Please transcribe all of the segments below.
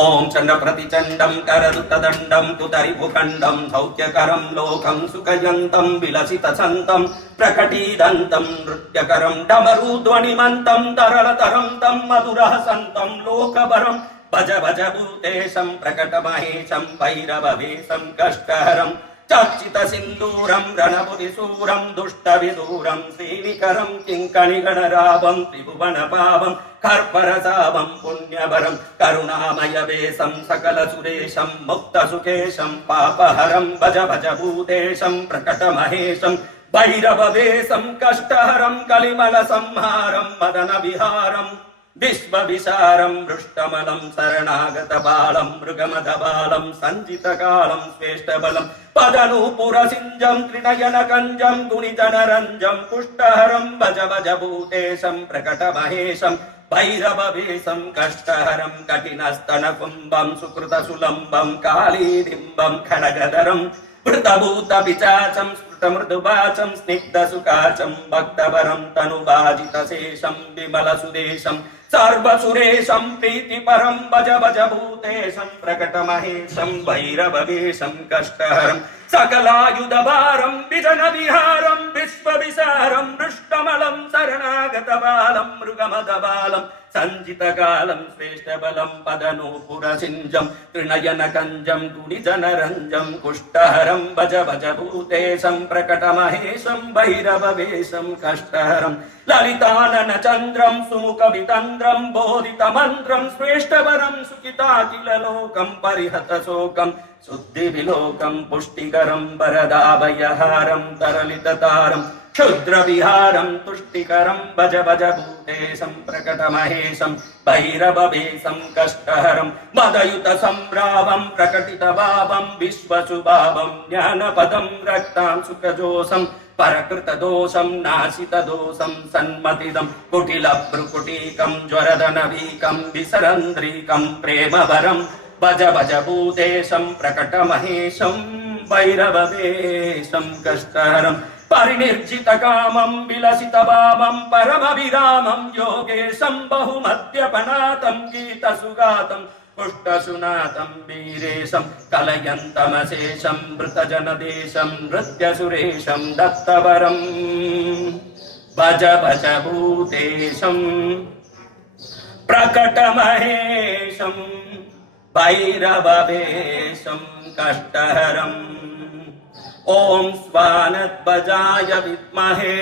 ఓం చండ ప్రతిచండం కరదుతదండం తుతరిభుఖండం సౌఖ్యకరం లోకం సుఖయంతం విలసిత సంతం ప్రకటీదంతం నృత్యకరం డమరుధ్వనిమంతం తరళతరం తం మధురహసంతం లోకవరం భజ భజ భూతేశం ప్రకటమహేశం భైరవవేశం కష్టహరం చర్చిత సింధూరం రణపురిశూరం దుష్ట విదూరం శ్రీవికరం కింకణిగణరావం త్రిభువన పావం కర్పరసావం పుణ్యవరం కరుణామయ వేశం సకల సురేశం ముక్త సుఖేశం పాపహరం భజ భజ భూతేశం ప్రకటమహేశం భైరవవేశం కష్టహరం కలిమల సంహారం మదన విహారం విశ్వవిశారం మృష్టమలం శరణాగత బాలం మృగమదబాలం సంజితకాలం శ్రేష్టబలం పదనూపురసింజం త్రినయన కంజం గుణిజనరంజం పుష్టహరం భజ భజ భూతేశం ప్రకటమహేశం భైరవవేశం కష్టహరం కఠినస్తన కుంభం సుకృత సులంబం కాళీడింబం ఖడగధరం వృతభూత పిచాచం స్మృతమృదువాచం స్నిగ్ధ సుఖాచం భక్తవరం తనుభాజిత శేషం విమల సుదేశం సర్వసురేశం ప్రీతిపరం భజ భజ భూతేశం ప్రకటమహేశం భైరవవేశం కష్టహరం సకలాయుధభారం విజన విహారం విశ్వవిశారం మృష్టమలం శరణాగత బాలం మృగమదబాలం సంజితకాలం శ్రేష్టబలం పదనూపురసింజం త్రినయన కంజం గుణిజనరంజం కుష్టహరం భజ భజ భూతేశం ప్రకటమహేశం భైరవవేశం కష్టహరం లలితానన చంద్రం సుముఖ వితంద్రం బోధిత మంత్రం శ్రేష్టవరం సుఖితాఖిల లోకం పరిహత శోకం శుద్ధి విలోకం పుష్టికరం వరదాభయహారం తరలితారం క్షుద్ర విహారం తుష్టికరం భజ భజ భూతేశం ప్రకటమహేశం భైరవవేశం కష్టహరం మదయుత సంభ్రావం ప్రకటిత భావం విశ్వశుభావం జ్ఞానపదం రక్తాం సుఖజోసం పరకృత దోషం నాశిత దోషం సన్మతిదం కుటిల భ్రుకుటీకం జ్వరదనవీకం విసరంధ్రీకం ప్రేమవరం భజ భజ భూతేశం ప్రకటమహేశం భైరవవేశం కష్టహరం పరినిర్జిత కామం విలసిత భావం పరమ విరామం యోగేశం బహుమద్యపనాతం గీత సుగాతం పుష్టసునాతం వీరేశం కలయంతమశేషం మృతజనదేశం నృత్యసురేశం దత్తవరం భజ భజ భూతేశం ప్రకటమహేశం భైరవవేశం కష్టహరం ఓం స్వానద్వజాయ విద్మహే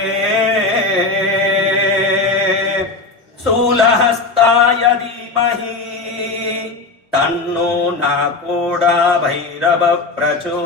శూలహస్తాయ ధీమహి తన్నో నాకోడా భైరవ ప్రచోదయాత్.